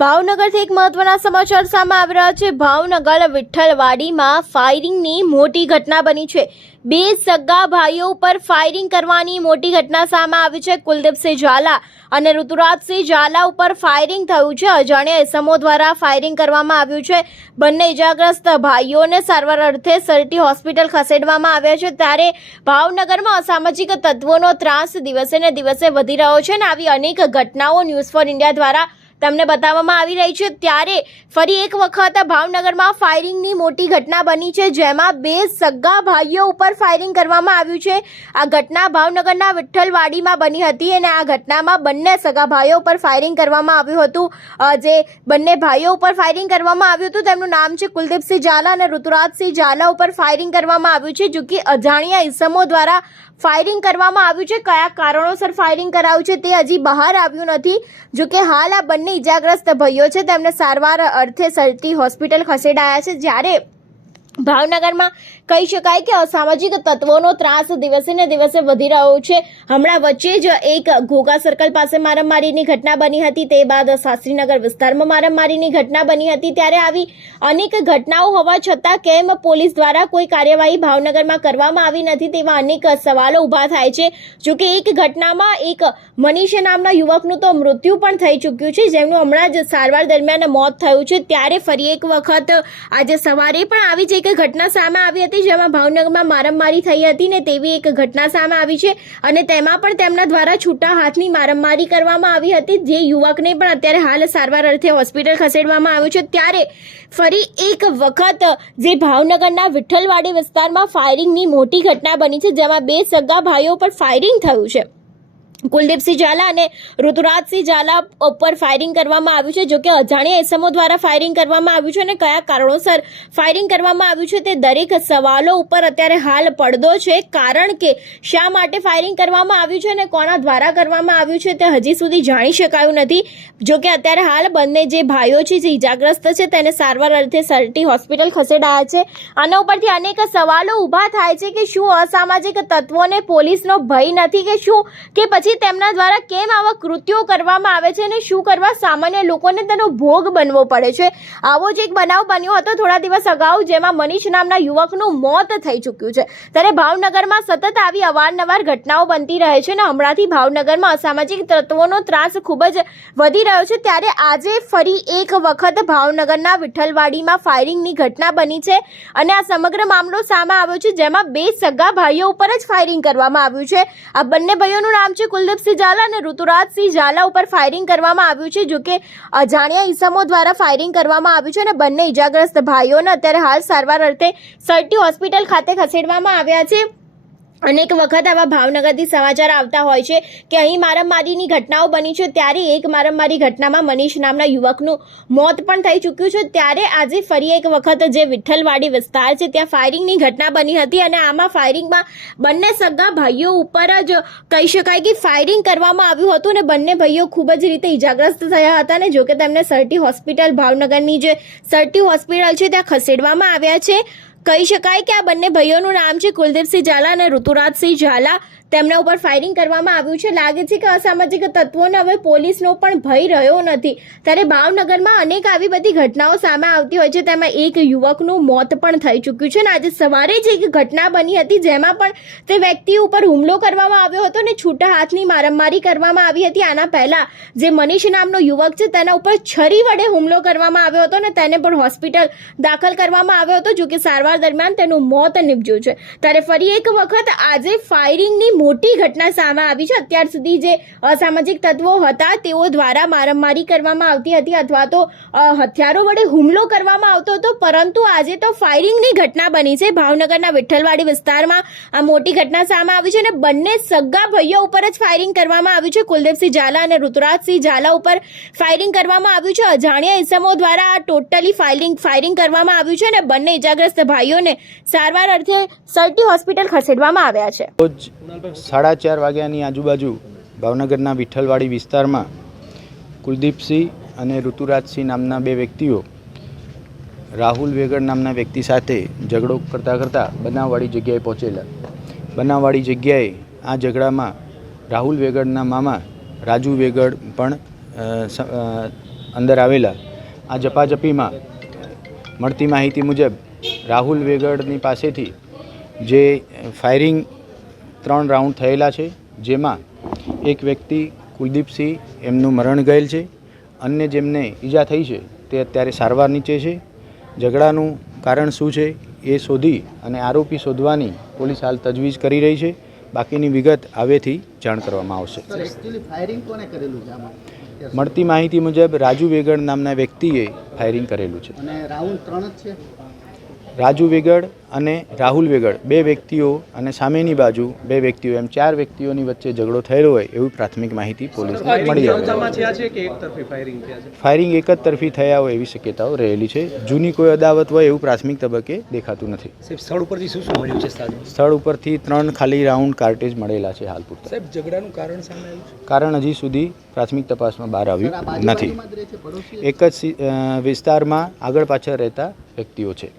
ભાવનગરથી એક મહત્વના સમાચાર સામે આવી રહ્યા છે। ભાવનગર વિઠ્ઠલવાડીમાં ફાયરિંગની મોટી ઘટના બની છે। બે સગા ભાઈઓ પર ફાયરિંગ કરવાની મોટી ઘટના સામે આવી છે। કુલદીપસિંહ ઝાલા અને ઋતુરાજસિંહ ઝાલા ઉપર ફાયરિંગ થયું છે। અજાણ્યા ઇસમો દ્વારા ફાયરિંગ કરવામાં આવ્યું છે। બંને ઇજાગ્રસ્ત ભાઈઓને સારવાર અર્થે સરટી હોસ્પિટલ ખસેડવામાં આવ્યા છે। ત્યારે ભાવનગરમાં અસામાજિક તત્વોનો ત્રાસ દિવસે ને દિવસે વધી રહ્યો છે અને આવી અનેક ઘટનાઓ ન્યૂઝ ફોર ઇન્ડિયા દ્વારા તમને બતાવવામાં આવી રહી છે। ત્યારે ફરી એક વખત ભાવનગરમાં ફાયરિંગની મોટી ઘટના બની છે, જેમાં બે સગા ભાઈઓ ઉપર ફાયરિંગ કરવામાં આવ્યું છે। આ ઘટના ભાવનગરના વિઠ્ઠલવાડીમાં બની હતી અને આ ઘટનામાં બંને સગા ભાઈઓ ઉપર ફાયરિંગ કરવામાં આવ્યું હતું। જે બંને ભાઈઓ ઉપર ફાયરિંગ કરવામાં આવ્યું હતું તેમનું નામ છે કુલદીપસિંહ ઝાલા અને ઋતુરાજસિંહ ઝાલા ઉપર ફાયરિંગ કરવામાં આવ્યું છે, જો કે અજાણ્યા ઇસમો દ્વારા ફાયરિંગ કરવામાં આવ્યું છે। કયા કારણોસર ફાયરિંગ કરાયું છે તે હજી બહાર આવ્યું નથી। જો કે હાલ આ બંને ઇજાગ્રસ્ત ભાઈઓ છે તેમને સારવાર અર્થે સરટી હોસ્પિટલ ખસેડાયા છે। જ્યારે ભાવનગરમાં કહી શકાય કે અસામાજિક તત્વોનો ત્રાસ દિવસે ને દિવસે વધી રહ્યો છે। હમણાં વચ્ચે જ એક ઘોઘા સર્કલ પાસે મારામારીની ઘટના બની હતી, તે બાદ શાસ્ત્રીનગર વિસ્તારમાં મારામારીની ઘટના બની હતી। ત્યારે આવી અનેક ઘટનાઓ હોવા છતાં કેમ પોલીસ દ્વારા કોઈ કાર્યવાહી ભાવનગરમાં કરવામાં આવી નથી તેવા અનેક સવાલો ઊભા થાય છે। જો કે એક ઘટનામાં એક મનીષ નામના યુવકનું તો મૃત્યુ પણ થઈ ચૂક્યું છે, જેમનું હમણાં જ સારવાર દરમિયાન મોત થયું છે। ત્યારે ફરી એક વખત આજે સવારે પણ આવી જ એક ઘટના સામે આવી હતી, જેમાં ભાવનગરમાં મારામારી થઈ હતી ને તેવી એક ઘટના સામે આવી છે અને તેમાં પણ તેમના દ્વારા છૂટા હાથની મારામારી કરવામાં આવી હતી, જે યુવકને પણ અત્યારે હાલ સારવાર અર્થે હોસ્પિટલ ખસેડવામાં આવ્યું છે। ત્યારે ફરી એક વખત જે ભાવનગરના વિઠ્ઠલવાડી વિસ્તારમાં ફાયરિંગની મોટી ઘટના બની છે, જેમાં બે સગા ભાઈઓ પર ફાયરિંગ થયું છે। કુલદીપસિંહ ઝાલા અને ઋતુરાજસિંહ ઝાલા ઉપર ફાયરિંગ કરવામાં આવ્યું છે। જો કે અજાણ્યા ઇસમો દ્વારા ફાયરિંગ કરવામાં આવ્યું છે અને કયા કારણોસર ફાયરિંગ કરવામાં આવ્યું છે તે દરેક સવાલો ઉપર અત્યારે હાલ પડદો છે, કારણ કે શા માટે ફાયરિંગ કરવામાં આવ્યું છે અને કોના દ્વારા કરવામાં આવ્યું છે તે હજી સુધી જાણી શકાયું નથી। જો કે અત્યારે હાલ બંને જે ભાઈઓ છે જે ઇજાગ્રસ્ત છે તેને સારવાર અર્થે સરટી હોસ્પિટલ ખસેડાયા છે। આના ઉપરથી અનેક સવાલો ઊભા થાય છે કે શું અસામાજિક તત્વોને પોલીસનો ભય નથી કે શું, કે પછી તેમના દ્વારા કેમ આવા કૃત્યો કરવામાં આવે છે અને શું કરવા સામાન્ય લોકોને તેનો ભોગ બનવો પડે છે। આવો જ એક બનાવ બન્યો હતો થોડા દિવસ અગાઉ, જેમાં મનીષ નામના યુવકનું મોત થઈ ચૂક્યું છે। ત્યારે ભાવનગરમાં સતત આવી અવારનવાર ઘટનાઓ બનતી રહે છે અને હમણાંથી ભાવનગરમાં અસામાજિક તત્વોનો ત્રાસ ખૂબ જ વધી રહ્યો છે। ત્યારે આજે ફરી એક વખત ભાવનગરના વિઠ્ઠલવાડીમાં ફાયરિંગની ઘટના બની છે અને આ સમગ્ર મામલો સામે આવ્યો છે, જેમાં બે સગા ભાઈઓ ઉપર જ ફાયરિંગ કરવામાં આવ્યું છે। આ બંને ભાઈઓનું નામ છે કુલદીપસિંહ ઝાલા અને ઋતુરાજસિંહ ઝાલા ઉપર ફાયરિંગ કરવામાં આવ્યું છે। જો કે અજાણ્યા ઇસમો દ્વારા ફાયરિંગ કરવામાં આવ્યું છે અને બંને ઇજાગ્રસ્ત ભાઈઓને અત્યારે હાલ સારવાર અર્થે સરટી હોસ્પિટલ ખાતે ખસેડવામાં આવ્યા છે। અનેક વખત આવા ભાવનગરથી સમાચાર આવતા હોય છે કે અહીં મારામારીની ઘટનાઓ બની છે। ત્યારે એક મારામારી ઘટનામાં મનીષ નામના યુવકનું મોત પણ થઈ ચૂક્યું છે। ત્યારે આજે ફરી એક વખત જે વિઠ્ઠલવાડી વિસ્તાર છે ત્યાં ફાયરિંગની ઘટના બની હતી અને આમાં ફાયરિંગમાં બંને સગા ભાઈઓ ઉપર જ કહી શકાય કે ફાયરિંગ કરવામાં આવ્યું હતું અને બંને ભાઈઓ ખૂબ જ રીતે ઇજાગ્રસ્ત થયા હતા અને જોકે તેમને સરટી હોસ્પિટલ ભાવનગરની જે સરટી હોસ્પિટલ છે ત્યાં ખસેડવામાં આવ્યા છે। કહી શકાય કે આ બંને ભાઈઓનું નામ છે કુલદીપસિંહ ઝાલા અને ઋતુરાજસિંહ ઝાલા। તેમના ઉપર ફાયરિંગ કરવામાં આવ્યું છે। લાગે છે કે અસામાજિક તત્વોને હવે પોલીસનો પણ ભય રહ્યો નથી। ત્યારે ભાવનગરમાં અનેક આવી બધી ઘટનાઓ સામે આવતી હોય છે, તેમાં એક યુવકનું મોત પણ થઈ ચૂક્યું છે અને આજે સવારે જ એક ઘટના બની હતી, જેમાં પણ તે વ્યક્તિ ઉપર હુમલો કરવામાં આવ્યો હતો અને છૂટા હાથની મારામારી કરવામાં આવી હતી। આના પહેલા જે મનીષ નામનો યુવક છે તેના ઉપર છરી વડે હુમલો કરવામાં આવ્યો હતો અને તેને પણ હોસ્પિટલ દાખલ કરવામાં આવ્યો હતો, જો કે સારવાર દરમિયાન તેનું મોત નીપજ્યું છે। ત્યારે ફરી એક વખત આજે ફાયરિંગની મોટી ઘટના સામે આવી છે। અત્યાર સુધી જે અસામાજિક તત્વો હતા તેઓ દ્વારા મારામારી કરવામાં આવતી હતી અથવા તો હથિયારો વડે હુમલો કરવામાં આવતો હતો, પરંતુ આજે તો ફાયરિંગની ઘટના બની છે। ભાવનગરના વિઠ્ઠલવાડી વિસ્તારમાં આ મોટી ઘટના સામે આવી છે અને બંને સગા ભાઈઓ ઉપર જ ફાયરિંગ કરવામાં આવ્યું છે। કુલદીપસિંહ ઝાલા અને ઋતુરાજસિંહ ઝાલા ઉપર ફાયરિંગ કરવામાં આવ્યું છે। અજાણ્યા ઇસમો દ્વારા આ ટોટલી ફાયરિંગ કરવામાં આવ્યું છે અને બંને ઇજાગ્રસ્ત ભાઈઓને સારવાર અર્થે સરટી હોસ્પિટલ ખસેડવામાં આવ્યા છે। 4:30 વાગ્યાની આજુબાજુ ભાવનગરના વિઠ્ઠલવાડી વિસ્તારમાં કુલદીપસિંહ અને ઋતુરાજસિંહ નામના બે વ્યક્તિઓ રાહુલ વેગડ નામના વ્યક્તિ સાથે ઝઘડો કરતાં બનાવવાળી જગ્યાએ પહોંચેલા। બનાવવાળી જગ્યાએ આ ઝઘડામાં રાહુલ વેગડના મામા રાજુ વેગડ પણ અંદર આવેલા આ ઝપાઝપીમાં મળતી માહિતી મુજબ રાહુલ વેગડની પાસેથી જે ફાયરિંગ 3 રાઉન્ડ થયેલા છે, જેમાં એક વ્યક્તિ કુલદીપસિંહ એમનું મરણ ગયેલ છે. અન્ય જેમને ઈજા થઈ છે તે અત્યારે સારવાર નીચે છે. ઝઘડાનું કારણ શું છે એ શોધી અને આરોપી શોધવાની પોલીસ હાલ તજવીજ કરી રહી છે. બાકીની વિગત હવેથી જાણ કરવામાં આવશે. મળતી માહિતી મુજબ રાજુ વેગડ નામના વ્યક્તિએ ફાયરિંગ કરેલું છે. રાજુ વેગડ અને રાહુલ વેગડ 2 વ્યક્તિઓ અને સામેની બાજુ 2 વ્યક્તિઓ એમ 4 વ્યક્તિઓની વચ્ચે ઝઘડો થયેલો હોય એવી પ્રાથમિક માહિતી પોલીસને મળી આવી. ફાયરિંગ એક જ તરફી થયા હોય એવી શક્યતાઓ રહેલી છે. જૂની કોઈ અદાવત હોય એવું પ્રાથમિક તબક્કે દેખાતું નથી. સ્થળ ઉપરથી શું શું મળ્યું છે? સ્થળ ઉપરથી 3 ખાલી રાઉન્ડ કાર્ટેજ મળેલા છે હાલ પૂરતા. સાહેબ, ઝઘડાનું કારણ સામે આવ્યું છે? કારણ હજી સુધી પ્રાથમિક તપાસમાં બહાર આવ્યું નથી. એક જ વિસ્તારમાં આગળ પાછળ રહેતા વ્યક્તિઓ છે.